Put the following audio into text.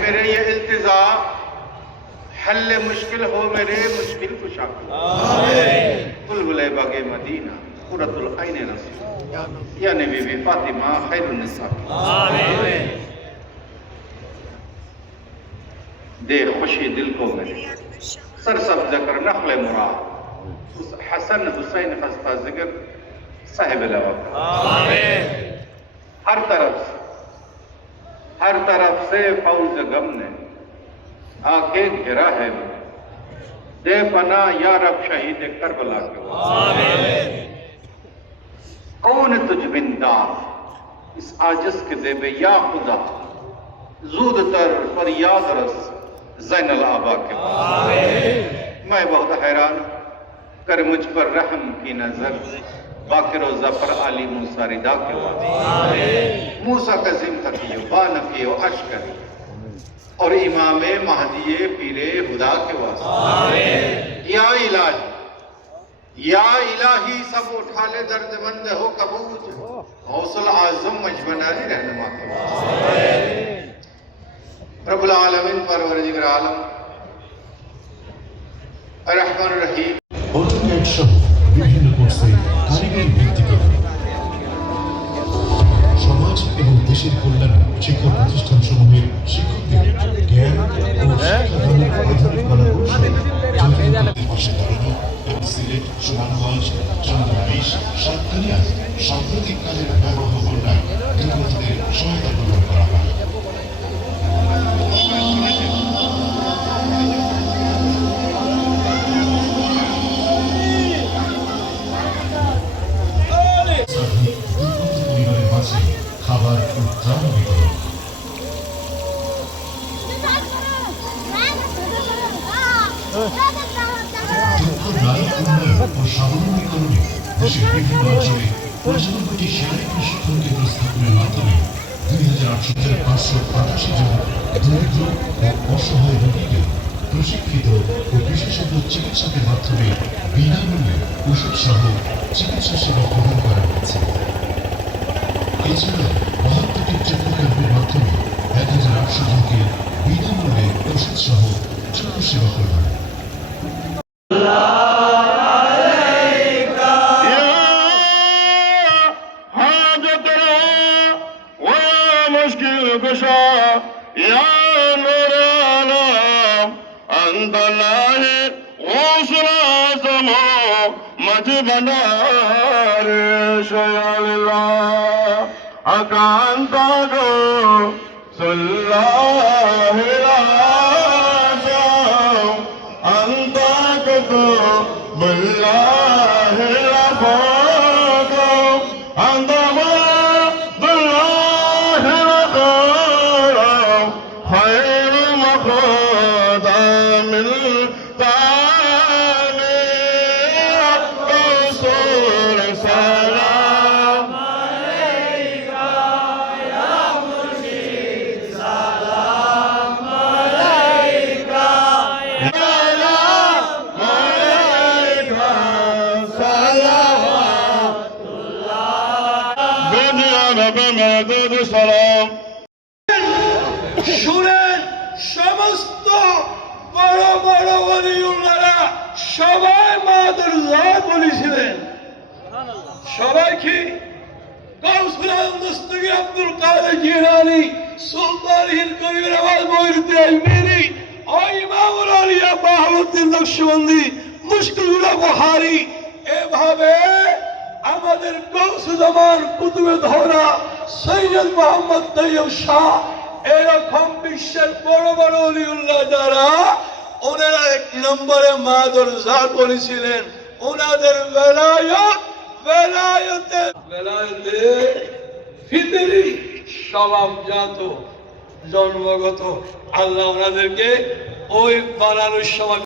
मेरे ये इल्तिजा हल्ले मुश्किल हो मेरे मुश्किल कुशा बुलबुल बागे मदीना कुरतुल ऐन नसीब या नबी फातिमा खैरुन निसा दे खुशी दिल को मेरे सरसब्ज कर नखल मुराद उस हसन हुसैन खस्ता जिक्र साहिब लवक हर तरफ से फौज गम ने आके घिरा है दे पना या रब शहीद करबला के कौन तुझ बिंदार इस आजिज के देबे या खुदा जूद तर पर याद रस ज़ैनल आबा के मैं बहुत हैरान कर मुझ पर रहम की नजर बाकिर जफर अली मूसा रिदा के मूसा कज़ीम तकियो बानकियो अशकरी और इमाम महदी पीरे खुदा के वास्ते या इलाही सब उठा ले दर्दमंद हो कबूज गौसुल आज़म मजबनारी रहनुमा के वास्ते रब्बुल आलमीन परवरदिगार आलम रहमान रहीम অটোক্যাড সহ বিভিন্ন কোর্সে কারিগরি ভিত্তিক সমাজ এবং দেশের কল্যাণে শিক্ষা প্রতিষ্ঠানসমূহের শিক্ষকদের জ্ঞান ও শিক্ষাদানের আধুনিক কলাকৌশল এবং সিলেট সুনামগঞ্জ চন্দ্রাইশ সাতকানিয়া সাম্প্রতিককালের ব্যবহার বন্যায় দুর্গতদের সহায়তা প্রদান করা হয় খাবার ও ত্রাণ বিতরণ দক্ষ নারী উন্নয়ন ও স্বাবলম্বীকরণে দেশের বিভিন্ন অঞ্চলে 95টি সেলাই প্রশিক্ষণ কেন্দ্র স্থাপনের মাধ্যমে 2,588 জন দরিদ্র ও অসহায় রোগীকে প্রশিক্ষিত ও বিশেষজ্ঞ চিকিৎসকের মাধ্যমে বিনামূল্যে ওষুধ সহ চিকিৎসা সেবা প্রদান করা হয়েছে। এছাড়াও 72টি চক্ষু ক্যাম্পের মাধ্যমে 1,800 জনকে বিনামূল্যে ওষুধ সহ চক্ষু সেবা প্রদান। अकांतागो सल्लाहिलाजा अंतागो बल्लाहिलाफागो अंदमा बल्लाहिलाफागो खैर मखदा मिलता শুনেন সমস্ত বড় বড় ওলিউল্লাহরা সবাই মাদুর জাত বলেছিলেন সবাই কি গাউসুল আজম দস্তগীর আব্দুল কাদের জিলানী সুলতান হিন্দ কবির আওয়াজ মঈনুদ্দিন আজমিরি ও ইমামুল আউলিয়া বাহাউদ্দিন নকশবন্দি মুশকিলুল বুখারী এভাবে আমাদের গৌসুজ্জামান কুতুবে ধরা সৈয়দ মোহাম্মদ তৈয়ব শাহ এরকম বিশ্বের বড় বড় ওলিউল্লাহ যারা ওনারা এক নম্বরে মাদুর জাত বলেছিলেন ওনাদের বেলায়েতে ফিতরি স্বভাবজাত জন্মগত আল্লাহ ওনাদেরকে ওই বানানোর সময়